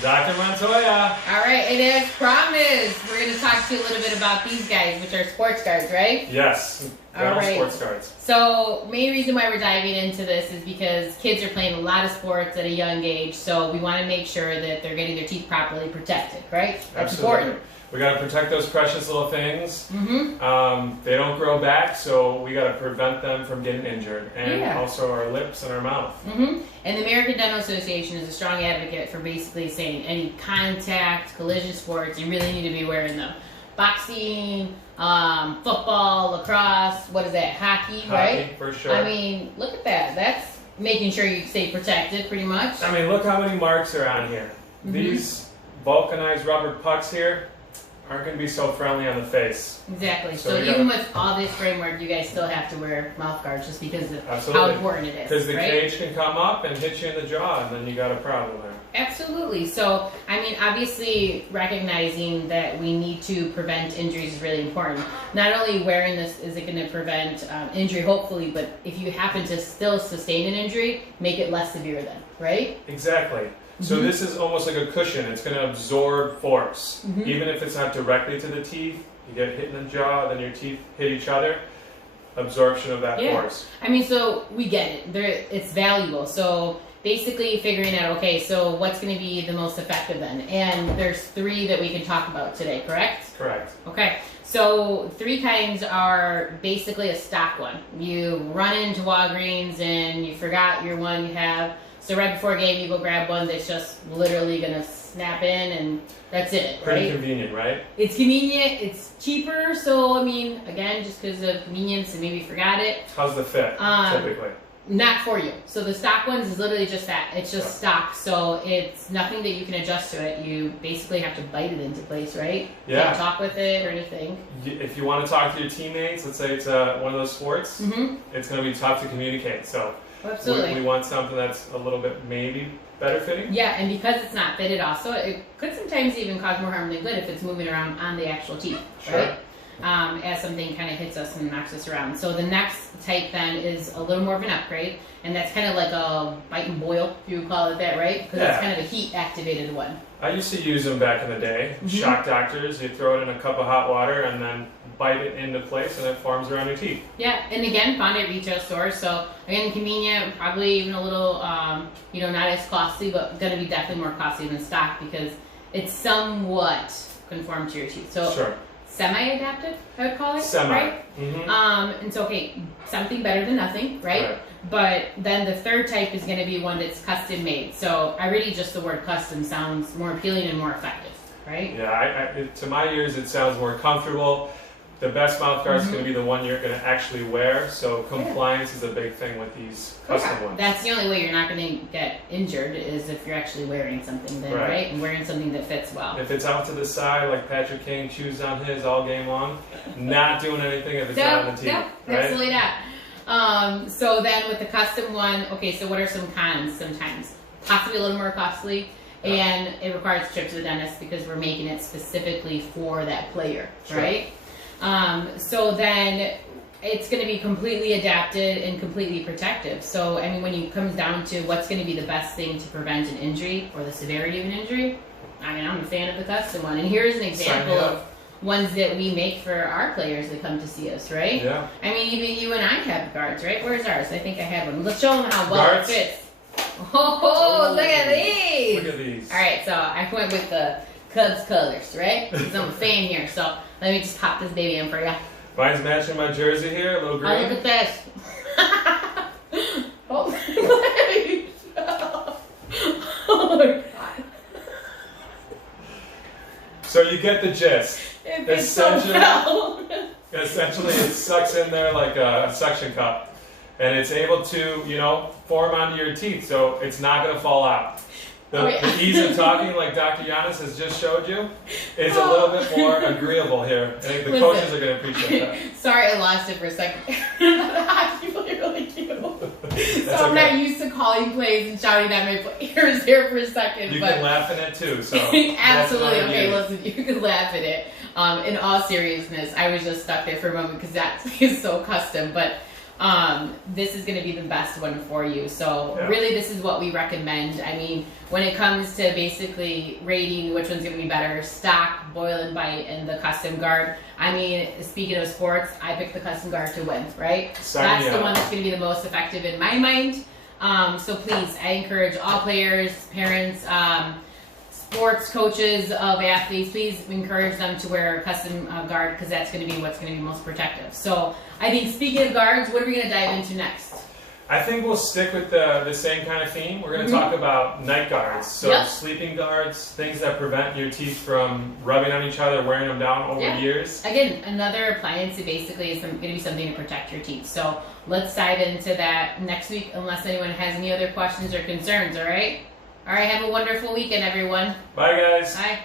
Dr. Montoya. All right, and as promised, we're going to talk to you a little bit about these guys, which are sports guards, right? Yes, all right. Sports guards. So, main reason why we're diving into this is because kids are playing a lot of sports at a young age, so we want to make sure that they're getting their teeth properly protected, right? That's Absolutely. important. We got to protect those precious little things. Mm-hmm. They don't grow back, so we got to prevent them from getting injured, and Yeah. also our lips and our mouth. Mm-hmm. And the American Dental Association is a strong advocate for basically saying any contact, collision sports, you really need to be wearing them. Boxing, football, lacrosse, what is that, hockey, right? For sure. I mean, look at that. That's making sure you stay protected pretty much. I mean, look how many marks are on here. Mm-hmm. These vulcanized rubber pucks here aren't going to be so friendly on the face. Exactly. So even with all this framework, you guys still have to wear mouth guards just because of how important it is. Because the right? cage can come up and hit you in the jaw, and then you got a problem there. Absolutely. So, I mean, obviously recognizing that we need to prevent injuries is really important. Not only wearing this is it going to prevent injury, hopefully, but if you happen to still sustain an injury, make it less severe then, right? Exactly. So this is almost like a cushion. It's going to absorb force. Even if it's not directly to the teeth, you get hit in the jaw, then your teeth hit each other, absorption of that force. I mean, so we get it. It's valuable. So basically figuring out, okay, so what's going to be the most effective then? And there's 3 that we can talk about today, correct? Correct. Okay. So 3 kinds are basically a stock one. You run into Walgreens and you forgot your one you have. So right before a game, you go grab one that's just literally going to snap in, and that's it, Pretty right? convenient, right? It's convenient. It's cheaper. So, I mean, again, just because of convenience and maybe forgot it. How's the fit, typically? Not for you. So the stock ones is literally just that. It's just stock. So it's nothing that you can adjust to it. You basically have to bite it into place, right? Yeah. Can't talk with it or anything. If you want to talk to your teammates, let's say it's one of those sports, it's going to be tough to communicate. So absolutely. we want something that's a little bit maybe better fitting. Yeah, and because it's not fitted also, it could sometimes even cause more harm than good if it's moving around on the actual teeth, right? As something kind of hits us and knocks us around. So the next type then is a little more of an upgrade, and that's kind of like a bite and boil, if you would call it that, right? Because it's kind of a heat activated one. I used to use them back in the day. Shock doctors, you throw it in a cup of hot water and then bite it into place and it forms around your teeth. Yeah, and again, found at retail stores. So again, convenient, probably even a little, not as costly, but going to be definitely more costly than stock because it's somewhat conformed to your teeth. So semi-adapted, I would call it. Right? And so, okay, something better than nothing, right? But then the third type is going to be one that's custom made. So already just the word custom sounds more appealing and more effective, right? Yeah, to my ears it sounds more comfortable. The best mouth guard is going to be the one you're going to actually wear. So compliance is a big thing with these custom ones. That's the only way you're not going to get injured is if you're actually wearing something then, right? And wearing something that fits well. If it's out to the side like Patrick Kane chews on his all game long, not doing anything if it's not on the teeth. No, absolutely not. So then with the custom one, okay, so what are some cons sometimes? Possibly a little more costly. And it requires a trip to the dentist because we're making it specifically for that player, right? So then it's going to be completely adapted and completely protective. So, I mean, when it comes down to what's going to be the best thing to prevent an injury or the severity of an injury, I mean, I'm a fan of the custom one. And here's an example of ones that we make for our players that come to see us, right? Yeah. I mean, even you and I have guards, right? Where's ours? I think I have one. Let's show them how well it fits. Oh, look at these. Look at these. All right, so I went with the Cubs colors, right? Because I'm a fan here. So let me just pop this baby in for you. Mine's matching my jersey here, a little green. Oh, look at this. Oh my God. So you get the gist. Essentially, essentially it sucks in there like a suction cup. And it's able to, form onto your teeth, so it's not going to fall out. The ease of talking, like Dr. Yanez has just showed you, is a little bit more agreeable here. I think the coaches are going to appreciate that. Sorry, I lost it for a second. The hockey player really cute. So I'm not used to calling plays and shouting at my players here for a second. You can laugh at it too. So absolutely. Okay, listen, you can laugh at it. In all seriousness, I was just stuck there for a moment because that is so custom. But this is going to be the best one for you. So really, this is what we recommend. I mean, when it comes to basically rating which one's going to be better, stock, boil and bite, and the custom guard. I mean, speaking of sports, I picked the custom guard to win, right? That's the one that's going to be the most effective in my mind. So please, I encourage all players, parents, sports coaches of athletes, please encourage them to wear a custom guard, because that's going to be what's going to be most protective. So I think, speaking of guards, what are we going to dive into next? I think we'll stick with the same kind of theme. We're going to talk about night guards. So sleeping guards, things that prevent your teeth from rubbing on each other, wearing them down over years. Again, another appliance that basically is going to be something to protect your teeth. So let's dive into that next week, unless anyone has any other questions or concerns, all right? All right, have a wonderful weekend, everyone. Bye, guys. Bye.